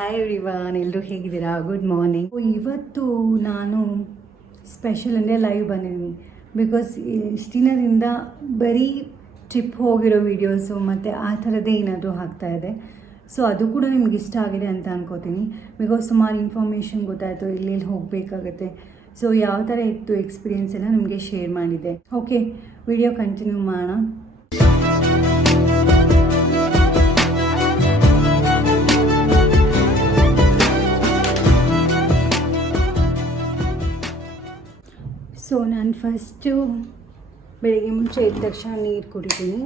Hi everyone, ಎಲ್ಲರೂ ಹೇಗಿದ್ದೀರಾ? Good morning. ಇವತ್ತು ನಾನು ಸ್ಪೆಷಲ್ ಅಂದರೆ ಲೈವ್ ಬಂದಿದ್ದೀನಿ. ಬಿಕಾಸ್ ಇಷ್ಟು ದಿನದಿಂದ ಬರೀ ಟ್ರಿಪ್ ಹೋಗಿರೋ ವೀಡಿಯೋಸು ಮತ್ತು ಆ ಥರದ್ದೇ ಏನಾದರೂ ಆಗ್ತಾಯಿದೆ. ಸೊ ಅದು ಕೂಡ ನಿಮ್ಗೆ ಇಷ್ಟ ಆಗಿದೆ ಅಂತ ಅನ್ಕೋತೀನಿ. ಬಿಕಾಸ್ ಸುಮಾರು ಇನ್ಫಾರ್ಮೇಷನ್ ಗೊತ್ತಾಯಿತು, ಎಲ್ಲೆಲ್ಲಿ ಹೋಗಬೇಕಾಗತ್ತೆ, ಸೊ ಯಾವ ಥರ ಇತ್ತು ಎಕ್ಸ್ಪೀರಿಯೆನ್ಸ್ ಎಲ್ಲ ನಿಮಗೆ ಶೇರ್ ಮಾಡಿದ್ದೆ. ಓಕೆ, ವಿಡಿಯೋ ಕಂಟಿನ್ಯೂ ಮಾಡೋಣ. ಸೊ ನಾನು ಫಸ್ಟು ಬೆಳಗ್ಗೆ ಮುಂಚೆ ಎದ್ದ ತಕ್ಷಣ ನೀರು ಕುಡಿತೀನಿ.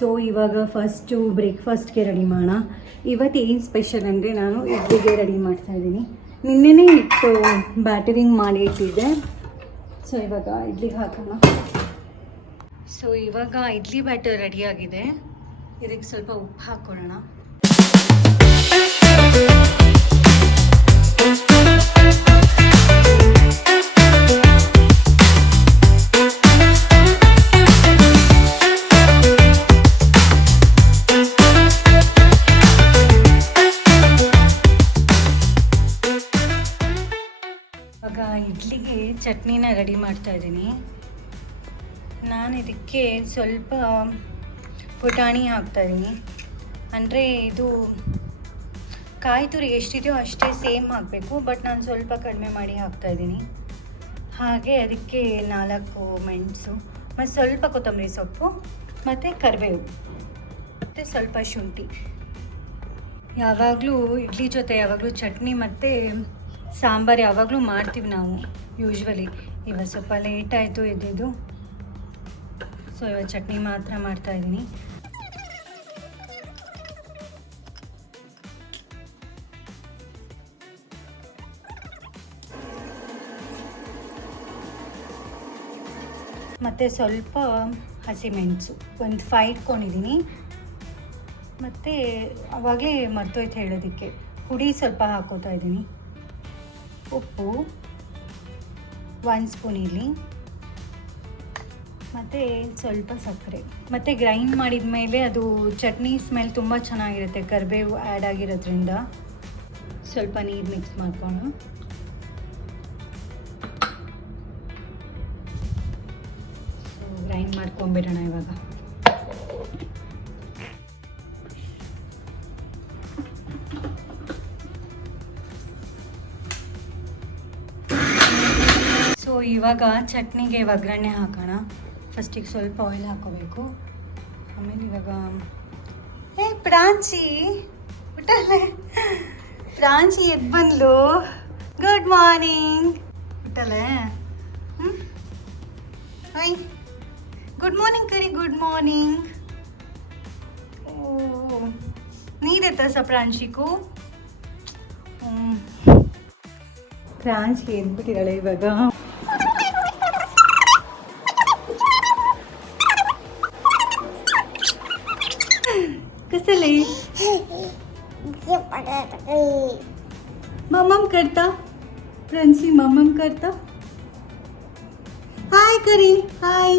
ಸೊ ಇವಾಗ ಫಸ್ಟು ಬ್ರೇಕ್ಫಾಸ್ಟ್ಗೆ ರೆಡಿ ಮಾಡೋಣ. ಇವತ್ತು ಏನು ಸ್ಪೆಷಲ್ ಅಂದರೆ ನಾನು ಇಡ್ಲಿಗೆ ರೆಡಿ ಮಾಡ್ತಾಯಿದ್ದೀನಿ. ನಿನ್ನೆನೇ ಇಟ್ಟು ಬ್ಯಾಟರಿಂಗ್ ಮಾಡಿ ಇಟ್ಟಿದ್ದೆ. ಸೊ ಇವಾಗ ಇಡ್ಲಿಗೆ ಹಾಕೋಣ. ಸೊ ಇವಾಗ ಇಡ್ಲಿ ಬ್ಯಾಟರ್ ರೆಡಿಯಾಗಿದೆ. ಇದಕ್ಕೆ ಸ್ವಲ್ಪ ಉಪ್ಪು ಹಾಕ್ಕೊಳ್ಳೋಣ. ಇವಾಗ ಇಡ್ಲಿಗೆ ಚಟ್ನಿನ ರೆಡಿ ಮಾಡ್ತಾ ಇದ್ದೀನಿ. ನಾನು ಇದಕ್ಕೆ ಸ್ವಲ್ಪ ಪುಟಾಣಿ ಹಾಕ್ತಾಯಿದ್ದೀನಿ. ಅಂದರೆ ಇದು ಕಾಯಿ ತುರಿ ಎಷ್ಟಿದೆಯೋ ಅಷ್ಟೇ ಸೇಮ್ ಹಾಕಬೇಕು, ಬಟ್ ನಾನು ಸ್ವಲ್ಪ ಕಡಿಮೆ ಮಾಡಿ ಹಾಕ್ತಾಯಿದ್ದೀನಿ. ಹಾಗೆ ಅದಕ್ಕೆ 4 ಮೆಣಸು ಮತ್ತು ಸ್ವಲ್ಪ ಕೊತ್ತಂಬರಿ ಸೊಪ್ಪು ಮತ್ತು ಕರಿಬೇವು ಮತ್ತು ಸ್ವಲ್ಪ ಶುಂಠಿ. ಯಾವಾಗಲೂ ಇಡ್ಲಿ ಜೊತೆ ಯಾವಾಗಲೂ ಚಟ್ನಿ ಮತ್ತು ಸಾಂಬಾರು ಯಾವಾಗಲೂ ಮಾಡ್ತೀವಿ ನಾವು ಯೂಶ್ವಲಿ. ಇವಾಗ ಸ್ವಲ್ಪ ಲೇಟ್ ಆಯಿತು ಎದ್ದಿದ್ದು, ಸೊ ಇವಾಗ ಚಟ್ನಿ ಮಾತ್ರ ಮಾಡ್ತಾಯಿದ್ದೀನಿ. ಮತ್ತು ಸ್ವಲ್ಪ ಹಸಿಮೆಣಸು ಒಂದು 5 ಇಟ್ಕೊಂಡಿದ್ದೀನಿ. ಮತ್ತು ಆವಾಗಲೇ ಮರ್ತೋಯ್ತು ಹೇಳೋದಕ್ಕೆ, ಹುಡಿ ಸ್ವಲ್ಪ ಹಾಕೋತಾ ಇದ್ದೀನಿ. ಉಪ್ಪು 1 ಸ್ಪೂನ್ ಇಲ್ಲಿ, ಮತ್ತು ಸ್ವಲ್ಪ ಸಕ್ಕರೆ. ಮತ್ತು ಗ್ರೈಂಡ್ ಮಾಡಿದ ಮೇಲೆ ಅದು ಚಟ್ನಿ ಸ್ಮೆಲ್ ತುಂಬ ಚೆನ್ನಾಗಿರುತ್ತೆ, ಕರಿಬೇವು ಆ್ಯಡ್ ಆಗಿರೋದ್ರಿಂದ. ಸ್ವಲ್ಪ ನೀರು ಮಿಕ್ಸ್ ಮಾಡ್ಕೊಳ್ಳೋಣ. ಸೊ ಗ್ರೈಂಡ್ ಮಾಡ್ಕೊಂಬಿಡೋಣ ಇವಾಗ. ಸೊ ಇವಾಗ ಚಟ್ನಿಗೆ ಒಗ್ಗರಣೆ ಹಾಕೋಣ. ಫಸ್ಟಿಗೆ ಸ್ವಲ್ಪ ಆಯಿಲ್ ಹಾಕೋಬೇಕು. ಆಮೇಲೆ ಇವಾಗ ಪ್ರಾಂಚಿ ಬಿಟ್ಟಲ್ಲೇ, ಪ್ರಾಂಚಿ ಎದ್ದು ಬಂದ್ಲು. ಗುಡ್ ಮಾರ್ನಿಂಗ್ ಬಿಟ್ಟಲ್ಲೇ. ಹಾಯ್, ಗುಡ್ ಮಾರ್ನಿಂಗ್ ಕರಿ. Good morning. ಓ ನೀರೆತ್ತ ಸ ಪ್ರಾಂಶಿಕು. ಪ್ರಾಂಶಿ ಎದ್ಬಿಟ್ಟಿದ್ದಾಳೆ ಇವಾಗ. कसले मम्मम करता फ्रेंड्सी, मम्मम करता. हाय करी. हाय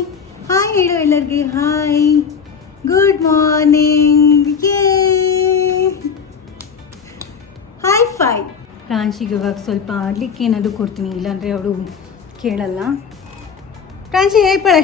हाय ಹೇಳು ಎಲ್ಲರಿಗೆ. Hi, good morning. ಹಾಯ್ ಫೈ. ಪ್ರಾಂಶಿಗೆ ಇವಾಗ ಸ್ವಲ್ಪ ಆಡ್ಲಿಕ್ಕೆ ಏನಾದರೂ ಕೊಡ್ತೀನಿ, ಇಲ್ಲಾಂದರೆ ಅವಳು ಕೇಳಲ್ಲ. ಪ್ರಾಂಶಿ ಹೇಳ್ಪಳೆ.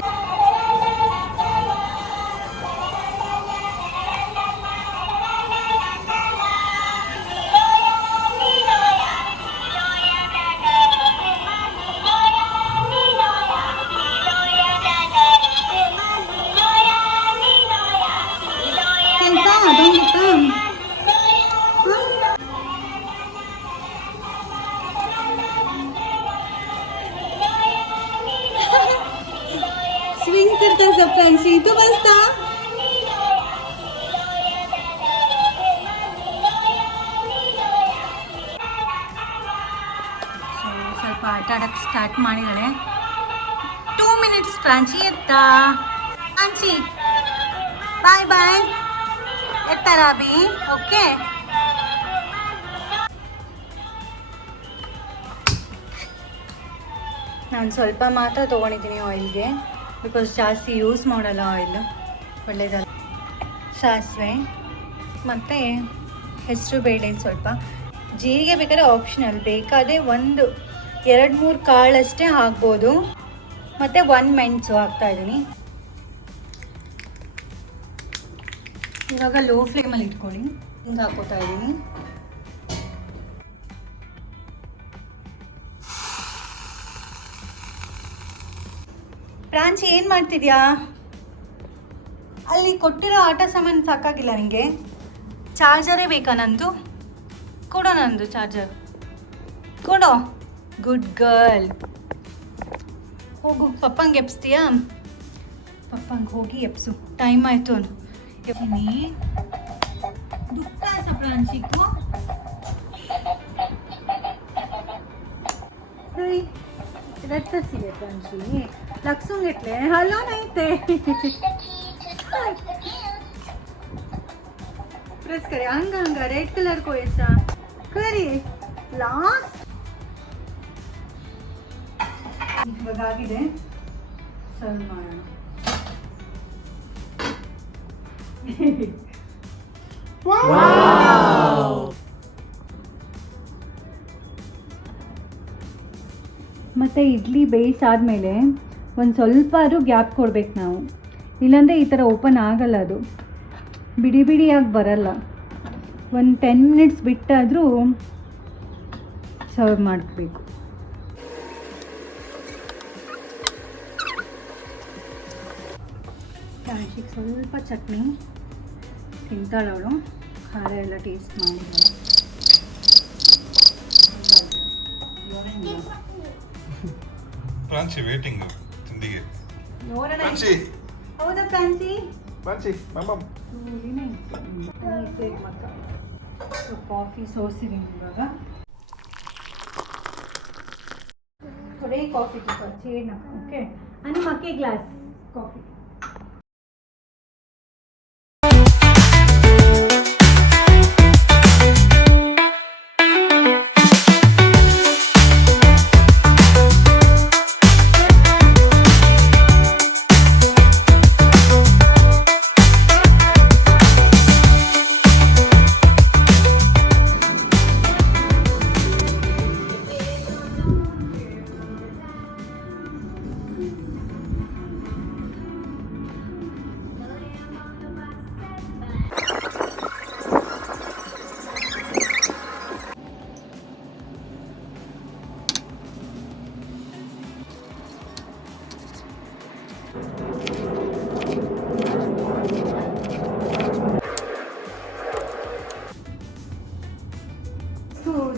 स्विंग करता सब फ्रेंड्स. तू बसता ಸ್ವಲ್ಪ ಆಟ ಆಡೋಕ್ಕೆ ಸ್ಟಾರ್ಟ್ ಮಾಡಿದ್ದಾಳೆ. 2 ಮಿನಿಟ್ಸ್ ಫ್ರಾನ್ಸಿ ಎತ್ತಾ. ಆಂಚಿ ಬಾಯ್ ಬಾಯ್ ಎತ್ತರ ಅಭಿ ಓಕೆ. ನಾನು ಸ್ವಲ್ಪ ಮಾತ್ರ ತೊಗೊಂಡಿದ್ದೀನಿ ಆಯಿಲ್ಗೆ, ಬಿಕಾಸ್ ಜಾಸ್ತಿ ಯೂಸ್ ಮಾಡಲ್ಲ ಆಯಿಲು, ಒಳ್ಳೆಯದಲ್ಲ. ಸಾಸಿವೆ ಮತ್ತು ಹೆಸರು ಬೇಳೆ ಸ್ವಲ್ಪ, ಜೀರಿಗೆ ಬೇಕಾದ್ರೆ ಆಪ್ಷನಲ್, ಬೇಕಾದರೆ 1-2-3 ಕಾಳಷ್ಟೇ ಹಾಕ್ಬೋದು. ಮತ್ತು 1 ಮೆಣಸು ಹಾಕ್ತಾಯಿದ್ದೀನಿ. ಇವಾಗ ಲೋ ಫ್ಲೇಮಲ್ಲಿ ಇಟ್ಕೊಳ್ಳಿ. ಹಿಂಗೆ ಹಾಕೋತಾ ಇದ್ದೀನಿ. ಪ್ರಾಂಚಿ ಏನು ಮಾಡ್ತಿದ್ಯಾ? ಅಲ್ಲಿ ಕೊಟ್ಟಿರೋ ಆಟ ಸಾಮಾನು ಸಾಕಾಗಿಲ್ಲ ನಿಮಗೆ? ಚಾರ್ಜರೇ ಬೇಕಾ ನಂದು? ಕೊಡೋ ನಂದು ಚಾರ್ಜರ್ ಕೊಡೋ. Good girl. ಹೋಗು, ಪಪ್ಪಂಗೆ ಎಪ್ಸ್ತೀಯಾ? ಪಪ್ಪಂಗೆ ಹೋಗಿ ಎಪ್ಸು, ಟೈಮ್ ಆಯಿತು ಅನು. ದುಃಖ ಪ್ರಾಂಚಿಕು रट्टसिगे प्रांची लक्सून घेतले. हलो नाही ते प्रेस करे हंग हंग रेड कलर को ऐसा करी लास्ट ಇವಾಗಿದೆ. ಸರ್ವ್ ಮಾಡೋಣ. ಮತ್ತು ಇಡ್ಲಿ ಬೇಯಿಸಾದ್ಮೇಲೆ ಒಂದು ಸ್ವಲ್ಪ ಆದರೂ ಗ್ಯಾಪ್ ಕೊಡ್ಬೇಕು ನಾವು, ಇಲ್ಲಾಂದರೆ ಈ ಥರ ಓಪನ್ ಆಗಲ್ಲ, ಅದು ಬಿಡಿ ಬಿಡಿಯಾಗಿ ಬರಲ್ಲ. ಒಂದು 10 ಮಿನಿಟ್ಸ್ ಬಿಟ್ಟಾದರೂ ಸರ್ವ್ ಮಾಡಬೇಕು. ಪ್ರಾಂಶಿಗೆ ಸ್ವಲ್ಪ ಚಟ್ನಿ ತಿಂತಾಳವಳು, ಖಾರ ಎಲ್ಲ ಟೇಸ್ಟ್ ಮಾಡಿದ್ದಾಳೆ. ಪ್ರಾಂಚಿ ವೇಟಿಂಗ್ ತಿಂಡಿಗೆ. ನೋಡೋಣ. ಹೌದಾ ಪ್ರಾಂಚಿ? ಪ್ರಾಂಚಿ ಮಮ್ಮಮ್ ಕಾಫಿ ಸೋಸಿದ್ದೀನಿ ಇವಾಗ. थोड़े कॉफ़ी के साथ छेड़ना. ओके आणि मग एक ग्लास कॉफ़ी.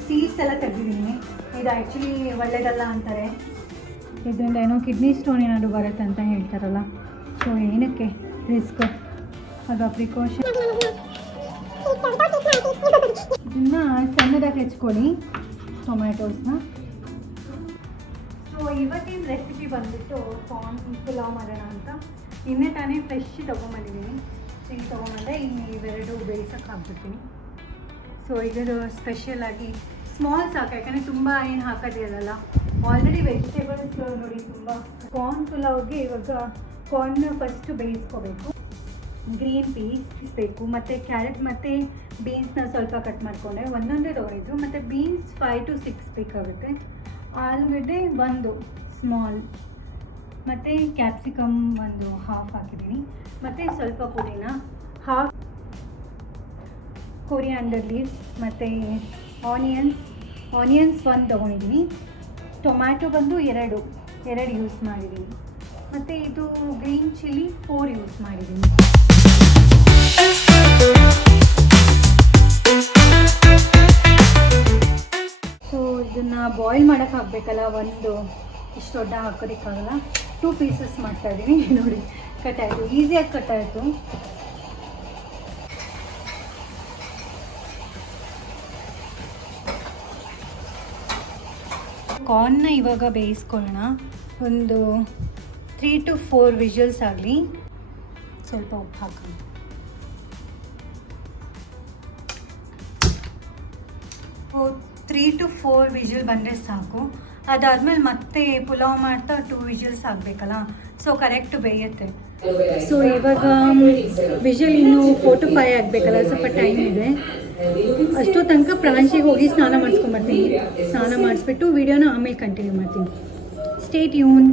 ಸೀಡ್ಸ್ ಎಲ್ಲ ತೆಗೆದಿದ್ದೀನಿ. ಇದು ಆ್ಯಕ್ಚುಲಿ ಒಳ್ಳೆಯದಲ್ಲ ಅಂತಾರೆ, ಇದರಿಂದ ಏನೋ ಕಿಡ್ನಿ ಸ್ಟೋನ್ ಏನಾದರೂ ಬರುತ್ತೆ ಅಂತ ಹೇಳ್ತಾರಲ್ಲ. ಸೊ ಏನಕ್ಕೆ ರಿಸ್ಕ್, ಅದು ಪ್ರಿಕಾಷನ್. ಇದನ್ನು ಸಣ್ಣದಾಗಿ ಹೆಚ್ಕೊಳ್ಳಿ ಟೊಮ್ಯಾಟೋಸ್ನ. ಸೊ ಇವತ್ತಿನ ರೆಸಿಪಿ ಬಂದುಬಿಟ್ಟು ಕಾರ್ನ್ ಪುಲಾವ್ ಮಾಡೋಣ ಅಂತ. ನಿನ್ನೆ ತಾನೇ ಫ್ರೆಶ್ ತೊಗೊಂಬಂದಿದ್ದೀನಿ. ಚಿಲ್ಲಿ ತೊಗೊಂಬಂದೆ, ಇನ್ನು ಇವೆರಡು ಬೇಯಿಸೋಕೆ ಹಾಕ್ಬಿಡ್ತೀನಿ. ಸೊ ಇದರ ಸ್ಪೆಷಲಾಗಿ ಸ್ಮಾಲ್ ಸಾಕು, ಯಾಕಂದರೆ ತುಂಬ ಏನು ಹಾಕೋದಿರಲ್ಲ. ಆಲ್ರೆಡಿ ವೆಜಿಟೇಬಲ್ಸ್ ನೋಡಿ ತುಂಬ. ಕಾರ್ನ್ ಪುಲಾವ್ಗೆ ಇವಾಗ ಕಾರ್ನ ಫಸ್ಟು ಬೇಯಿಸ್ಕೋಬೇಕು. ಗ್ರೀನ್ ಪೀಸ್ ಬೇಕು, ಮತ್ತು ಕ್ಯಾರೆಟ್ ಮತ್ತು ಬೀನ್ಸ್ನ ಸ್ವಲ್ಪ ಕಟ್ ಮಾಡಿಕೊಂಡೆ, ಒಂದೊಂದೇ ತೊಗೊಂಡಿದ್ದು. ಮತ್ತು ಬೀನ್ಸ್ 5 to 6 ಬೇಕಾಗುತ್ತೆ. ಆಲೂಗಡ್ಡೆ 1 ಸ್ಮಾಲ್, ಮತ್ತು ಕ್ಯಾಪ್ಸಿಕಮ್ 1 ಹಾಫ್ ಹಾಕಿದ್ದೀನಿ. ಮತ್ತು ಸ್ವಲ್ಪ ಪುದೀನ, ಹಾಫ್ ಕೊರಿಯಾಂಡರ್ ಲೀವ್ಸ್, ಮತ್ತು ಆನಿಯನ್ಸ್ 1 ತೊಗೊಂಡಿದ್ದೀನಿ. ಟೊಮ್ಯಾಟೊ ಬಂದು 2 ಯೂಸ್ ಮಾಡಿದ್ದೀನಿ. ಮತ್ತು ಇದು ಗ್ರೀನ್ ಚಿಲ್ಲಿ 4 ಯೂಸ್ ಮಾಡಿದ್ದೀನಿ. ಸೊ ಇದನ್ನು ಬಾಯ್ಲ್ ಮಾಡೋಕ್ಕೆ ಹಾಕಬೇಕಲ್ಲ, ಇಷ್ಟು ದೊಡ್ಡ ಹಾಕೋದಕ್ಕಾಗಲ್ಲ. 2 ಪೀಸಸ್ ಮಾಡ್ತಾಯಿದ್ದೀನಿ. ನೋಡಿ ಕಟ್ಟಾಯಿತು, ಈಸಿಯಾಗಿ ಕಟ್ಟಾಯಿತು. ಕಾರ್ನ್ನ ಇವಾಗ ಬೇಯಿಸ್ಕೊಳ್ಳೋಣ. ಒಂದು 3 to 4 ವಿಷಲ್ಸ್ ಆಗಲಿ. ಸ್ವಲ್ಪ ಉಪ್ಪು ಹಾಕೋಣ. ಓ 3 to 4 ವಿಜಿಲ್ ಬಂದರೆ ಸಾಕು. ಅದಾದಮೇಲೆ ಮತ್ತೆ ಪುಲಾವ್ ಮಾಡ್ತಾ 2 ವಿಜಿಲ್ಸ್ ಆಗಬೇಕಲ್ಲ, ಸೊ ಕರೆಕ್ಟ್ ಬೇಯುತ್ತೆ. ಸೊ ಇವಾಗ ವಿಜಿಲ್ ಇನ್ನೂ 4 to 5 ಆಗಬೇಕಲ್ಲ, ಸ್ವಲ್ಪ ಟೈಮ್ ಇದೆ. ಅಷ್ಟೋ ತನಕ ಪ್ರಾಂಶಿಗೆ ಹೋಗಿ ಸ್ನಾನ ಮಾಡಿಸ್ಕೊಂಬರ್ತೀನಿ. ಸ್ನಾನ ಮಾಡಿಸ್ಬಿಟ್ಟು ವಿಡಿಯೋನ ಆಮೇಲೆ ಕಂಟಿನ್ಯೂ ಮಾಡ್ತೀನಿ. Stay tune.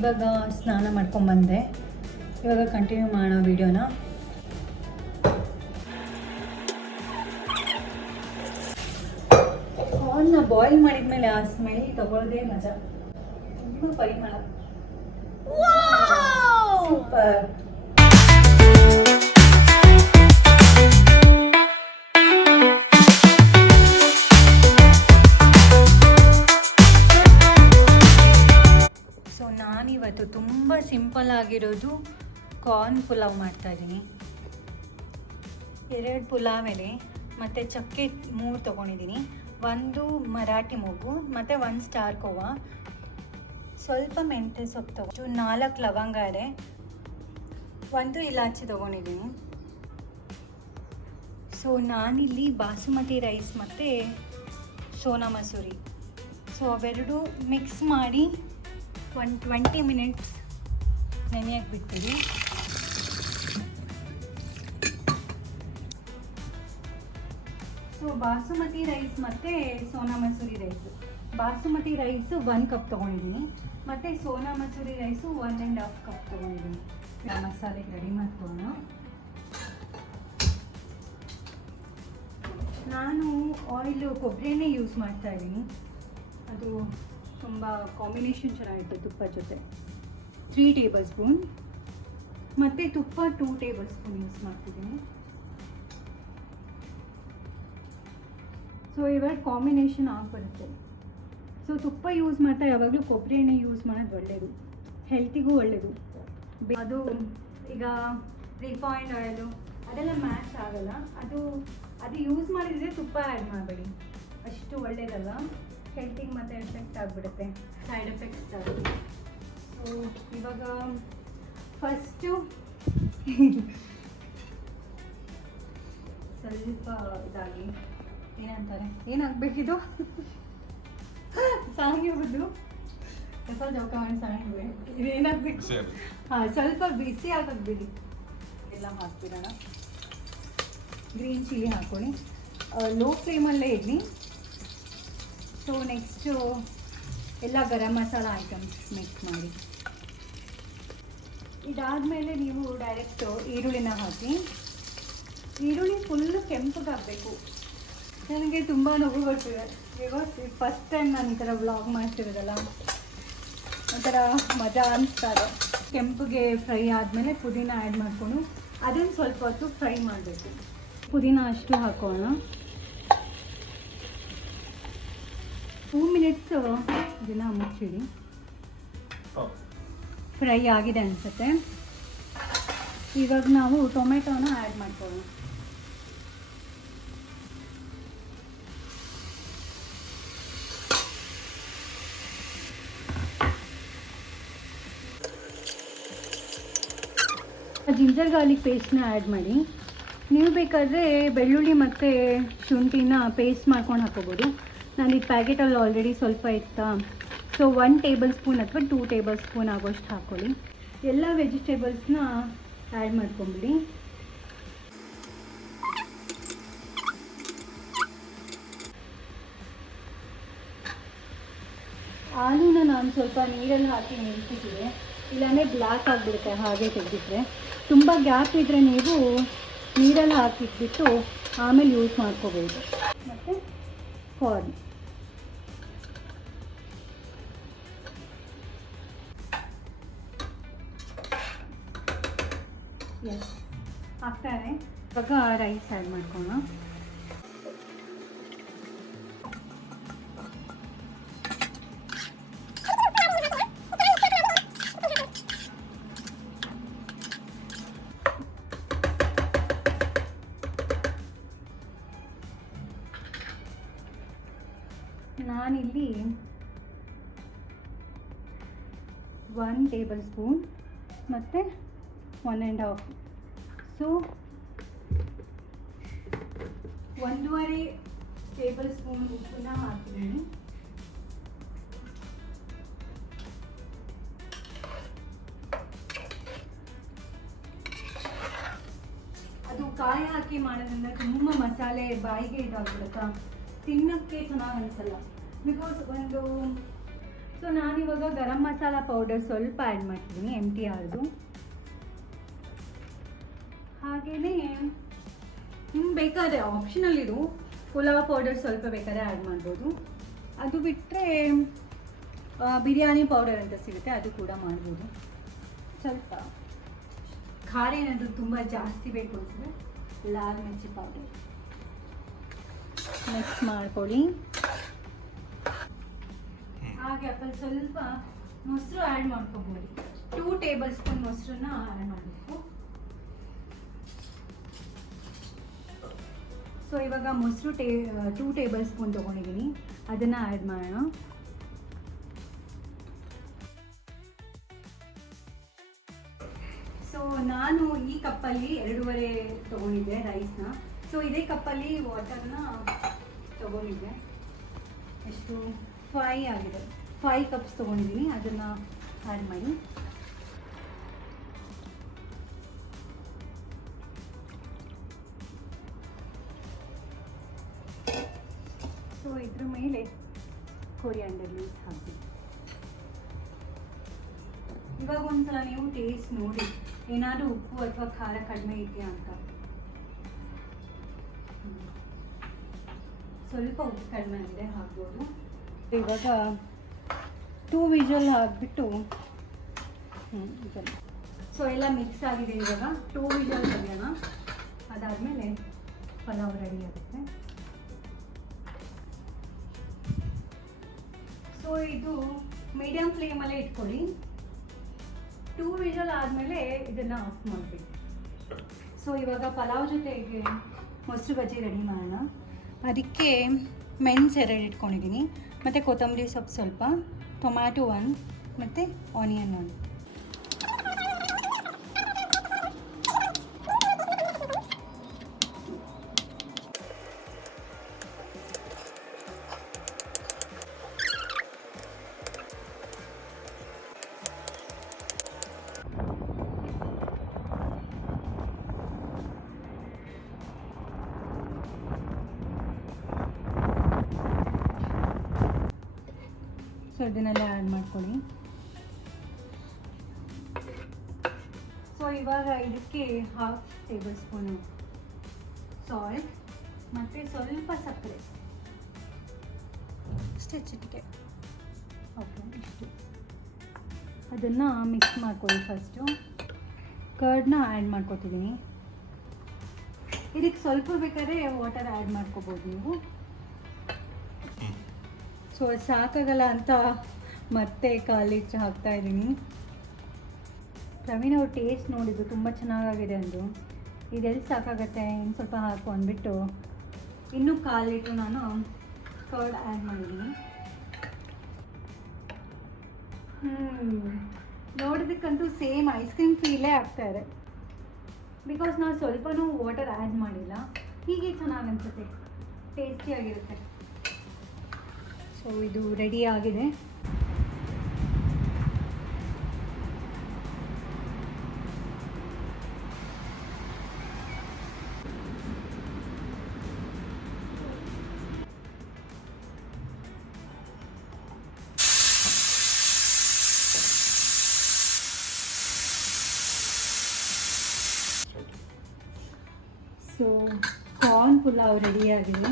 ಇವಾಗ ಸ್ನಾನ ಮಾಡ್ಕೊಂಬಂದೆ. ಇವಾಗ ಕಂಟಿನ್ಯೂ ಮಾಡೋಣ ವಿಡಿಯೋನ. ಕಾರ್ನ ಬಾಯ್ಲ್ ಮಾಡಿದ್ಮೇಲೆ ಆ ಸ್ಮೆಲ್ ತಗೊಳ್ಳೋದೇ ಮಜಾ. ತುಂಬ ಪರಿಮಳ. ಸೂಪರ್. ನಾನಿವತ್ತು ತುಂಬ ಸಿಂಪಲ್ ಆಗಿರೋದು ಕಾರ್ನ್ ಪುಲಾವ್ ಮಾಡ್ತಾಯಿದ್ದೀನಿ. 2 ಪುಲಾವ್ ಎಲೆ ಮತ್ತು ಚಕ್ಕೆ 3 ತೊಗೊಂಡಿದ್ದೀನಿ. 1 ಮರಾಠಿ ಮೊಗ್ಗು ಮತ್ತು 1 ಸ್ಟಾರ್ ಕೋವಾ, ಸ್ವಲ್ಪ ಮೆಂತ್ಯ ಸೊಪ್ಪು ತೊಗೊಂಡು 4 ಲವಂಗ ಇದೆ, 1 ಇಲಾಚಿ ತೊಗೊಂಡಿದ್ದೀನಿ. ಸೊ ನಾನಿಲ್ಲಿ ಬಾಸುಮತಿ ರೈಸ್ ಮತ್ತು ಸೋನಾ ಮಸೂರಿ, ಸೊ ಅವೆರಡು ಮಿಕ್ಸ್ ಮಾಡಿ 20 ಮಿನಿಟ್ಸ್ ನೆನೆಯಕ್ಕೆ ಬಿಡ್ತೀವಿ. ಸೊ ಬಾಸುಮತಿ ರೈಸ್ ಮತ್ತು Sona Masuri rice. Basmati rice 1 cup ತೊಗೊಂಡಿದ್ದೀನಿ ಮತ್ತು ಸೋನಾ ಮಸೂರಿ ರೈಸು 1.5 ಕಪ್ ತೊಗೊಂಡಿದ್ದೀನಿ. ಮಸಾಲೆಗೆ ರೆಡಿ ಮಾಡ್ಕೊಳ್ಳೋಣ. ನಾನು ಆಯಿಲು ಕೊಬ್ಬರಿ ಎಣ್ಣೆ ಯೂಸ್ ಮಾಡ್ತಾಯಿದ್ದೀನಿ. ಅದು ತುಂಬ ಕಾಂಬಿನೇಷನ್ ಚೆನ್ನಾಗಿತ್ತು ತುಪ್ಪ ಜೊತೆ. 3 ಟೇಬಲ್ ಸ್ಪೂನ್ ಮತ್ತು ತುಪ್ಪ 2 ಟೇಬಲ್ ಸ್ಪೂನ್ ಯೂಸ್ ಮಾಡ್ತಿದ್ದೀನಿ. ಸೊ ಇವಾಗ ಕಾಂಬಿನೇಷನ್ ಆಗಿಬರುತ್ತೆ. ಸೊ ತುಪ್ಪ ಯೂಸ್ ಮಾಡ್ತಾ ಯಾವಾಗಲೂ ಕೊಬ್ಬರಿ ಎಣ್ಣೆ ಯೂಸ್ ಮಾಡೋದು ಒಳ್ಳೆಯದು, ಹೆಲ್ತಿಗೂ ಒಳ್ಳೆಯದು. ಅದು ಈಗ ರಿಫೈನ್ಡ್ ಆಯಿಲು ಅದೆಲ್ಲ ಮ್ಯಾಚ್ ಆಗಲ್ಲ. ಅದು ಯೂಸ್ ಮಾಡಿದರೆ ತುಪ್ಪ ಆ್ಯಡ್ ಮಾಡಬೇಡಿ, ಅಷ್ಟು ಒಳ್ಳೆಯದಲ್ಲ. ಹೆಲ್ತಿಗೆ ಮತ್ತೆ ಎಫೆಕ್ಟ್ ಆಗಿಬಿಡುತ್ತೆ, ಸೈಡ್ ಎಫೆಕ್ಟ್ಸ್ ಆಗುತ್ತೆ. ಸೊ ಇವಾಗ ಫಸ್ಟು ಸ್ವಲ್ಪ ಇದಾಗಿ ಏನಂತಾರೆ, ಏನಾಗಬೇಕಿದು ಸಾಗಿರೋದು ಹೊಸ ಜೋಕ ಮಾಡಿ ಸಾಗಿವೆ. ಇದೇನಾಗಬೇಕು? ಹಾಂ, ಸ್ವಲ್ಪ ಬಿಸಿ ಆಗಕ್ಕೆ ಬಿಡಿ. ಎಲ್ಲ ಹಾಕ್ಬಿಡೋಣ. ಗ್ರೀನ್ ಚಿಲ್ಲಿ ಹಾಕ್ಕೊಳ್ಳಿ, ಲೋ ಫ್ಲೇಮಲ್ಲೇ ಇರಲಿ. ಸೊ ನೆಕ್ಸ್ಟು ಎಲ್ಲ ಗರಂ ಮಸಾಲ ಐಟಮ್ಸ್ ಮಿಕ್ಸ್ ಮಾಡಿ. ಇದಾದಮೇಲೆ ನೀವು ಡೈರೆಕ್ಟು ಈರುಳ್ಳಿನ ಹಾಕಿ. ಈರುಳ್ಳಿ ಫುಲ್ಲು ಕೆಂಪಗಾಗಬೇಕು. ನನಗೆ ತುಂಬ ನೋವು ಬರ್ತಿದೆ ಬಿಕಾಸ್ ಫಸ್ಟ್ ಟೈಮ್ ನಾನು ಈ ಥರ ವ್ಲಾಗ್ ಮಾಡ್ತಿರೋದಲ್ಲ, ಒಂಥರ ಮಜಾ ಅನಿಸ್ತಾರೆ. ಕೆಂಪಗೆ ಫ್ರೈ ಆದಮೇಲೆ ಪುದೀನ ಆ್ಯಡ್ ಮಾಡಿಕೊಂಡು ಅದನ್ನು ಸ್ವಲ್ಪ ಹೊತ್ತು ಫ್ರೈ ಮಾಡಬೇಕು. ಪುದೀನ ಅಷ್ಟು ಹಾಕೋಣ. 2 ಮಿನಿಟ್ಸು ಇದನ್ನು ಮುಚ್ಚಿಡಿ. ಫ್ರೈ ಆಗಿದೆ ಅನಿಸುತ್ತೆ. ಇವಾಗ ನಾವು ಟೊಮೆಟೊನ ಆ್ಯಡ್ ಮಾಡ್ಕೊಳ್ಳೋಣ. ಜಿಂಜರ್ ಗಾರ್ಲಿಕ್ ಪೇಸ್ಟ್ನ ಆ್ಯಡ್ ಮಾಡಿ. ನೀವು ಬೇಕಾದರೆ ಬೆಳ್ಳುಳ್ಳಿ ಮತ್ತು ಶುಂಠಿನ ಪೇಸ್ಟ್ ಮಾಡ್ಕೊಂಡು ಹಾಕೋಬೋದು. ನಾನು ಈ ಪ್ಯಾಕೆಟಲ್ಲಿ ಆಲ್ರೆಡಿ ಸ್ವಲ್ಪ ಇತ್ತಾ, ಸೊ 1 ಟೇಬಲ್ ಸ್ಪೂನ್ ಅಥವಾ 2 ಟೇಬಲ್ ಸ್ಪೂನ್ ಆಗೋಷ್ಟು ಹಾಕ್ಕೊಳ್ಳಿ. ಎಲ್ಲ ವೆಜಿಟೇಬಲ್ಸ್ನ ಆ್ಯಡ್ ಮಾಡ್ಕೊಂಬಿಡಿ. ಆಲೂನ ನಾನು ಸ್ವಲ್ಪ ನೀರಲ್ಲಿ ಹಾಕಿ ನೆನೆಸಿಟ್ಟಿದೆ, ಇಲ್ಲಾಂದರೆ ಬ್ಲ್ಯಾಕ್ ಆಗಿಬಿಡುತ್ತೆ ಹಾಗೆ ತೆಗೆದಿಟ್ರೆ. ತುಂಬ ಗ್ಯಾಪ್ ಇದ್ದರೆ ನೀವು ನೀರಲ್ಲಿ ಹಾಕಿಟ್ಬಿಟ್ಟು ಆಮೇಲೆ ಯೂಸ್ ಮಾಡ್ಕೋಬೋದು. ಮತ್ತು ಕಾರ್ನ್ ಎಸ್ ಹಾಕ್ತಾರೆ. ಇವಾಗ ರೈಸ್ ಆ್ಯಡ್ ಮಾಡ್ಕೊಳ್ಳೋಣ. 1 ಟೇಬಲ್ ಸ್ಪೂನ್ ಮತ್ತು 1.5. ಸೊ 1.5 ಟೇಬಲ್ ಸ್ಪೂನ್ ಉಪ್ಪನ್ನ ಹಾಕಿದ್ದೀನಿ. ಅದು ಕಾಯಿ ಹಾಕಿ ಮಾಡೋದ್ರಿಂದ ತುಂಬ ಮಸಾಲೆ ಬಾಯಿಗೆ ಇದಾಗ್ಬಿಡುತ್ತಾ, ತಿನ್ನೋಕ್ಕೆ ಚೆನ್ನಾಗಿ ಅನಿಸಲ್ಲ. ಬಿಕಾಸ್ ಸೊ ನಾನಿವಾಗ ಗರಂ ಮಸಾಲ ಪೌಡರ್ ಸ್ವಲ್ಪ ಆ್ಯಡ್ ಮಾಡ್ತಿದ್ದೀನಿ, MTRದು. ಹಾಗೆಯೇ ನಿಮ್ಗೆ ಬೇಕಾದ್ರೆ ಆಪ್ಷನಲ್ ಇದು, ಪುಲಾವ್ ಪೌಡರ್ ಸ್ವಲ್ಪ ಬೇಕಾದ್ರೆ ಆ್ಯಡ್ ಮಾಡ್ಬೋದು. ಅದು ಬಿಟ್ಟರೆ ಬಿರಿಯಾನಿ ಪೌಡರ್ ಅಂತ ಸಿಗುತ್ತೆ, ಅದು ಕೂಡ ಮಾಡ್ಬೋದು. ಸ್ವಲ್ಪ ಖಾರ ಏನಾದರೂ ತುಂಬ ಜಾಸ್ತಿ ಬೇಕು ಅನಿಸಿದ್ರೆ ಲಾಲ್ ಮಿರ್ಚಿ ಪೌಡರ್ ಮಿಕ್ಸ್ ಮಾಡ್ಕೊಳ್ಳಿ. ಹಾಗೆ ಸ್ವಲ್ಪ ಮೊಸರು ಆ್ಯಡ್ ಮಾಡ್ಕೊಬೋದು. 2 ಟೇಬಲ್ ಸ್ಪೂನ್ ಮೊಸರನ್ನ ಆ್ಯಡ್ ಮಾಡಬೇಕು. ಸೊ ಇವಾಗ ಮೊಸರು 2 ಟೇಬಲ್ ಸ್ಪೂನ್ ತೊಗೊಂಡಿದ್ದೀನಿ, ಅದನ್ನು ಆ್ಯಡ್ ಮಾಡೋಣ. ಸೊ ನಾನು ಈ ಕಪ್ಪಲ್ಲಿ 2.5 ತೊಗೊಂಡಿದ್ದೆ ರೈಸ್ನ. ಸೊ ಇದೇ ಕಪ್ಪಲ್ಲಿ ವಾಟರ್ನ ತೊಗೊಂಡಿದ್ದೆ. ಎಷ್ಟು 5 ಆಗಿದೆ. 5 ಕಪ್ಸ್ ತೊಗೊಂಡಿದ್ದೀನಿ, ಅದನ್ನು ಆ್ಯಡ್ ಮಾಡಿ. ಸೊ ಇದ್ರ ಮೇಲೆ ಕೊರಿಯಾಂಡರ್ ಲೀವ್ಸ್ ಹಾಕಿ. ಇವಾಗ ಒಂದ್ಸಲ ನೀವು ಟೇಸ್ಟ್ ನೋಡಿ, ಏನಾದರೂ ಉಪ್ಪು ಅಥವಾ ಖಾರ ಕಡಿಮೆ ಇದೆಯಾ ಅಂತ. ಸ್ವಲ್ಪ ಉಪ್ಪು ಕಡಿಮೆ ಆಗಿದೆ, ಹಾಕ್ಬೋದು. ಇವಾಗ 2 ವಿಷಲ್ ಹಾಕ್ಬಿಟ್ಟು ಸೊ ಎಲ್ಲ ಮಿಕ್ಸ್ ಆಗಿದೆ. ಇವಾಗ 2 ವಿಷಲ್ ತೆಗೆಯೋಣ, ಅದಾದಮೇಲೆ ಪಲಾವ್ ರೆಡಿ ಆಗುತ್ತೆ. ಸೊ ಇದು ಮೀಡಿಯಮ್ ಫ್ಲೇಮಲ್ಲೇ ಇಟ್ಕೊಳ್ಳಿ. 2 ವಿಷಲ್ ಆದಮೇಲೆ ಇದನ್ನು ಆಫ್ ಮಾಡಬೇಕು. ಸೊ ಇವಾಗ ಪಲಾವ್ ಜೊತೆಗೆ ಮೊಸರು ಬಜ್ಜಿ ರೆಡಿ ಮಾಡೋಣ. ಅದಕ್ಕೆ ಮೆಣಸು 2 ಇಟ್ಕೊಂಡಿದ್ದೀನಿ, ಮತ್ತು ಕೊತ್ತಂಬರಿ ಸೊಪ್ಪು ಸ್ವಲ್ಪ, ಟೊಮ್ಯಾಟೊ 1 ಮತ್ತು ಆನಿಯನ್ 1. ಸೊ ಇದನ್ನೆಲ್ಲ ಆ್ಯಡ್ ಮಾಡ್ಕೊಳ್ಳಿ. ಸೊ ಇವಾಗ ಇದಕ್ಕೆ 1/2 ಟೇಬಲ್ ಸ್ಪೂನು ಸಾಲ್ಟ್ ಮತ್ತು ಸ್ವಲ್ಪ ಸಕ್ಕರೆ, ಅಷ್ಟೇ ಚಿಟಿಕೆ. ಓಕೆ, ಇಷ್ಟು. ಅದನ್ನು ಮಿಕ್ಸ್ ಮಾಡ್ಕೊಳ್ಳಿ. ಫಸ್ಟು ಕರ್ಡ್ನ ಆ್ಯಡ್ ಮಾಡ್ಕೊತಿದ್ದೀನಿ. ಇದಕ್ಕೆ ಸ್ವಲ್ಪ ಬೇಕಾದ್ರೆ ವಾಟರ್ ಆ್ಯಡ್ ಮಾಡ್ಕೋಬೋದು ನೀವು. ಸೊ ಸಾಕಾಗಲ್ಲ ಅಂತ ಮತ್ತೆ 1/4 ಲೀಟ್ರ್ ಹಾಕ್ತಾ ಇದ್ದೀನಿ. ಪ್ರವೀಣ್ ಅವ್ರು ಟೇಸ್ಟ್ ನೋಡಿದ್ದು ತುಂಬ ಚೆನ್ನಾಗಾಗಿದೆ ಅಂದರು. ಇದೆಲ್ಲಿ ಸಾಕಾಗತ್ತೆ, ಇನ್ನು ಸ್ವಲ್ಪ ಹಾಕು ಅಂದ್ಬಿಟ್ಟು ಇನ್ನೂ 1/4 ಲೀಟ್ರ್ ನಾನು ಕರ್ಡ್ ಆ್ಯಡ್ ಮಾಡಿದ್ದೀನಿ. ನೋಡೋದಕ್ಕಂತೂ ಸೇಮ್ ಐಸ್ ಕ್ರೀಮ್ ಫೀಲೇ ಆಗ್ತಾಯಿದೆ. ಬಿಕಾಸ್ ನಾವು ಸ್ವಲ್ಪನೂ ವಾಟರ್ ಆ್ಯಡ್ ಮಾಡಿಲ್ಲ. ಹೀಗೆ ಚೆನ್ನಾಗಿ ಅನಿಸುತ್ತೆ, ಟೇಸ್ಟಿಯಾಗಿರುತ್ತೆ. ಸೊ ಇದು ರೆಡಿ ಆಗಿದೆ. ಸೊ ಕಾರ್ನ್ ಪುಲಾವ್ ರೆಡಿ ಆಗಿದೆ.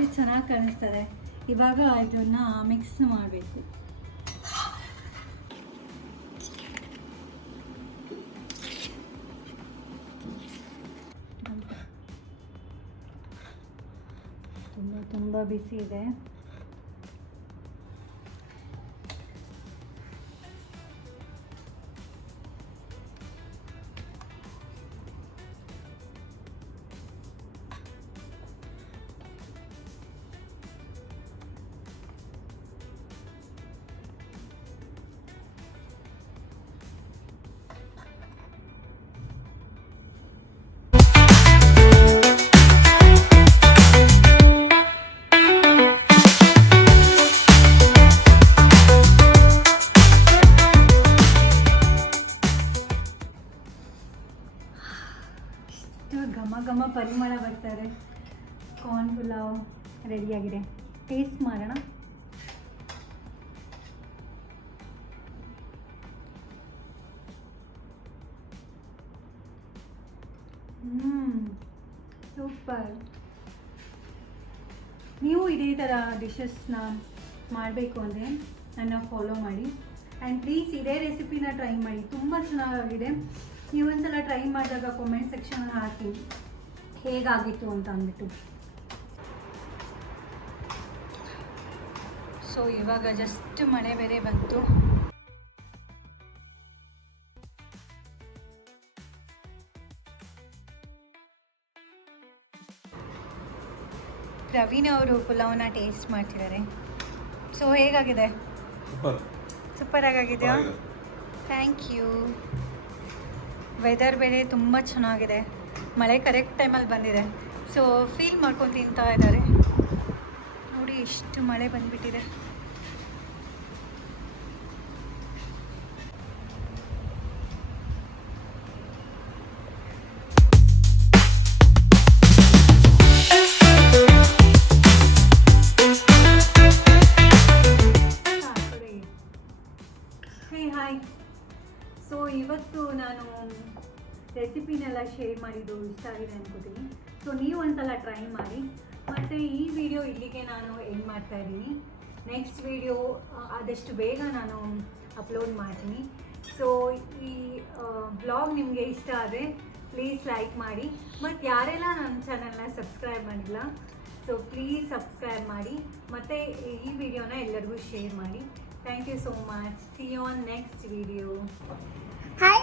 ಎಷ್ಟು ಚೆನ್ನಾಗಿ ಕಾಣಿಸ್ತದೆ. ಇವಾಗ ಇದನ್ನ ಮಿಕ್ಸ್ ಮಾಡಬೇಕು. ತುಂಬ ಬಿಸಿ ಇದೆ. ಘಮ ಘಮ ಪರಿಮಳ ಬರ್ತಾರೆ. ಕಾರ್ನ್ ಪುಲಾವ್ ರೆಡಿಯಾಗಿದೆ. ಟೇಸ್ಟ್ ಮಾಡೋಣ. ಸೂಪರ್. ನೀವು ಇದೇ ಥರ ಡಿಶಸ್ನ ಮಾಡಬೇಕು ಅಂದರೆ ನನ್ನ ಫಾಲೋ ಮಾಡಿ. ಆ್ಯಂಡ್ ಪ್ಲೀಸ್ ಇದೇ ರೆಸಿಪಿನ ಟ್ರೈ ಮಾಡಿ, ತುಂಬ ಚೆನ್ನಾಗಿದೆ. ನೀವೊಂದ್ಸಲ ಟ್ರೈ ಮಾಡಿದಾಗ ಕಾಮೆಂಟ್ ಸೆಕ್ಷನಲ್ಲಿ ಹಾಕಿ ಹೇಗಾಗಿತ್ತು ಅಂತ ಅಂದ್ಬಿಟ್ಟು. ಸೊ ಇವಾಗ ಜಸ್ಟ್ ಮಳೆ ಬೇರೆ ಬಂತು. ಪ್ರವೀಣ್ ಅವರು ಪುಲಾವ್ನ ಟೇಸ್ಟ್ ಮಾಡ್ತಿದ್ದಾರೆ. ಸೊ ಹೇಗಾಗಿದೆ? ಸೂಪರ್ ಆಗಿದೆಯಾ? Thank you. ವೆದರ್ ಬೇರೆ ತುಂಬ ಚೆನ್ನಾಗಿದೆ, ಮಳೆ ಕರೆಕ್ಟ್ ಟೈಮಲ್ಲಿ ಬಂದಿದೆ. ಸೊ ಫೀಲ್ ಮಾಡ್ಕೊಂಡು ತಿಂತಾ ಇದ್ದಾರೆ. ನೋಡಿ ಎಷ್ಟು ಮಳೆ ಬಂದುಬಿಟ್ಟಿದೆ. ಹಾಯ್. ಸೊ ಇವತ್ತು ನಾನು ರೆಸಿಪಿನೆಲ್ಲ ಶೇರ್ ಮಾಡಿದ್ದು ಇಷ್ಟ ಆಗಿದೆ ಅನ್ಕೋತೀನಿ. ಸೊ ನೀವು ಒಂದ್ಸಲ ಟ್ರೈ ಮಾಡಿ. ಮತ್ತು ಈ ವಿಡಿಯೋ ಇಲ್ಲಿಗೆ ನಾನು ಎಂಡ್ ಮಾಡ್ತಾ ಇದ್ದೀನಿ. ನೆಕ್ಸ್ಟ್ ವಿಡಿಯೋ ಆದಷ್ಟು ಬೇಗ ನಾನು ಅಪ್ಲೋಡ್ ಮಾಡ್ತೀನಿ. ಸೊ ಈ ಬ್ಲಾಗ್ ನಿಮಗೆ ಇಷ್ಟ ಆದರೆ ಪ್ಲೀಸ್ ಲೈಕ್ ಮಾಡಿ. ಮತ್ತು ಯಾರೆಲ್ಲ ನನ್ನ ಚಾನಲ್ನ ಸಬ್ಸ್ಕ್ರೈಬ್ ಮಾಡಿಲ್ಲ, ಸೊ ಪ್ಲೀಸ್ ಸಬ್ಸ್ಕ್ರೈಬ್ ಮಾಡಿ. ಮತ್ತು ಈ ವಿಡಿಯೋನ ಎಲ್ಲರಿಗೂ ಶೇರ್ ಮಾಡಿ. Thank you so much. See you on next video. Hi.